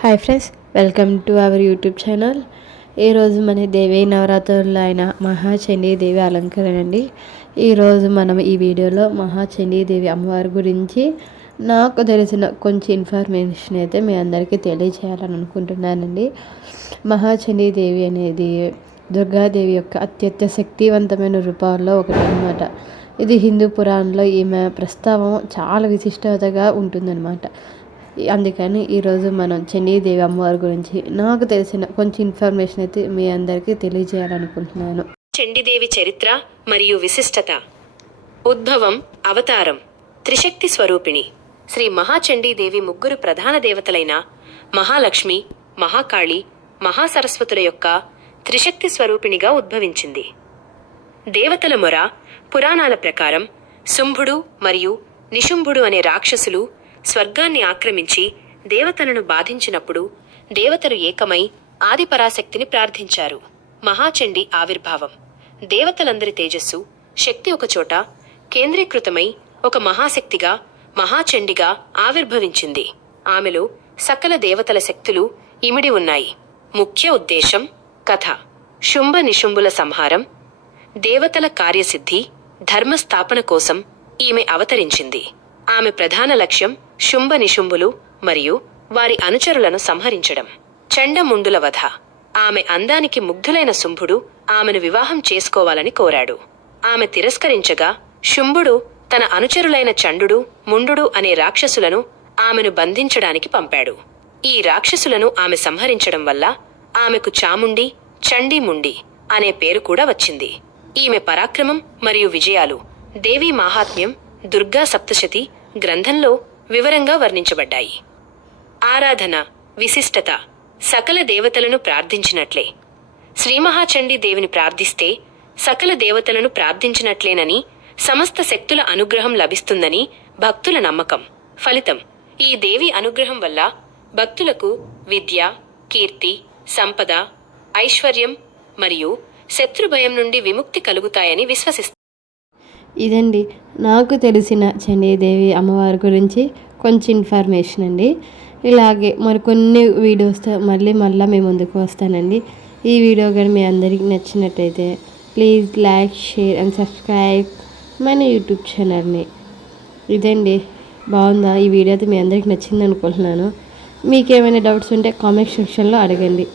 Hi friends welcome to our YouTube channel. ఈరోజు మన దేవి నవరాత్రుల్లో అయిన దేవి అలంకరణ అండి ఈరోజు మనం ఈ వీడియోలో మహాచండీదేవి అమ్మవారి గురించి నాకు తెలిసిన కొంచెం ఇన్ఫర్మేషన్ అయితే మీ అందరికీ తెలియజేయాలని అనుకుంటున్నానండి. మహాచండీదేవి అనేది దుర్గాదేవి యొక్క అత్యంత శక్తివంతమైన రూపాల్లో ఒకటి అనమాట ఇది హిందూ పురాణంలో ఈమె ప్రస్తావం చాలా విశిష్టతగా ఉంటుందన్నమాట. అందుకని ఈరోజు మనం చండీదేవి అమ్మవారి గురించి నాకు తెలిసిన కొంచెం ఇన్ఫర్మేషన్ అయితే మీ అందరికీ తెలియజేయాలనుకుంటున్నాను. చండీదేవి చరిత్ర మరియు విశిష్టత. ఉద్భవం అవతారం త్రిశక్తి స్వరూపిణి. శ్రీ మహాచండీదేవి ముగ్గురు ప్రధాన దేవతలైన మహాలక్ష్మి మహాకాళి మహాసరస్వతుల యొక్క త్రిశక్తి స్వరూపిణిగా ఉద్భవించింది. దేవతల మొర పురాణాల ప్రకారం శుంభుడు మరియు నిశుంభుడు అనే రాక్షసులు స్వర్గాన్ని ఆక్రమించి దేవతలను బాధించినప్పుడు దేవతలు ఏకమై ఆదిపరాశక్తిని ప్రార్థించారు. మహాచండి ఆవిర్భావం. దేవతలందరి తేజస్సు శక్తి ఒకచోట కేంద్రీకృతమై ఒక మహాశక్తిగా మహాచండిగా ఆవిర్భవించింది. ఆమెలో సకల దేవతల శక్తులు ఇమిడి ఉన్నాయి. ముఖ్య ఉద్దేశం కథ. శుంభ నిశుంభుల సంహారం. దేవతల కార్యసిద్ధి ధర్మస్థాపన కోసం ఈమె అవతరించింది. ఆమె ప్రధాన లక్ష్యం శుంభ నిశుంభులు మరియు వారి అనుచరులను సంహరించడం. చండముండుల వధ. ఆమె అందానికి ముగ్ధులైన శుంభుడు ఆమెను వివాహం చేసుకోవాలని కోరాడు. ఆమె తిరస్కరించగా శుంభుడు తన అనుచరులైన చండుడు ముండుడు అనే రాక్షసులను ఆమెను బంధించడానికి పంపాడు. ఈ రాక్షసులను ఆమె సంహరించడం వల్ల ఆమెకు చాముండి చండీముండి అనే పేరు కూడా వచ్చింది. ఈమె పరాక్రమం మరియు విజయాలు దేవీ మాహాత్మ్యం దుర్గా సప్తశతి గ్రంథంలో వివరంగా వర్ణించబడ్డాయి. ఆరాధన విశిష్టత సకల దేవతలను ప్రార్థించినట్లే. శ్రీ మహాచండీ దేవిని ప్రార్థిస్తే సకల దేవతలను ప్రార్థించినట్లేనని సమస్త శక్తుల అనుగ్రహం లభిస్తుందని భక్తుల నమ్మకం ఫలితం. ఈ దేవి అనుగ్రహం వల్ల భక్తులకు విద్య కీర్తి సంపద ఐశ్వర్యం మరియు శత్రుభయం నుండి విముక్తి కలుగుతాయని విశ్వసిస్తారు ఇదండి. నాకు తెలిసిన చండీదేవి అమ్మవారి గురించి కొంచెం ఇన్ఫర్మేషన్ అండి. ఇలాగే మరికొన్ని వీడియోస్తో మళ్ళీ మళ్ళీ మేము ముందుకు వస్తానండి. ఈ వీడియో కానీ మీ అందరికీ నచ్చినట్టయితే please like share and subscribe మన యూట్యూబ్ ఛానల్ని. ఇదండి. బాగుందా? ఈ వీడియో అయితే మీ అందరికీ నచ్చింది అనుకుంటున్నాను మీకు ఏమైనా డౌట్స్ ఉంటే కామెంట్ సెక్షన్లో అడగండి.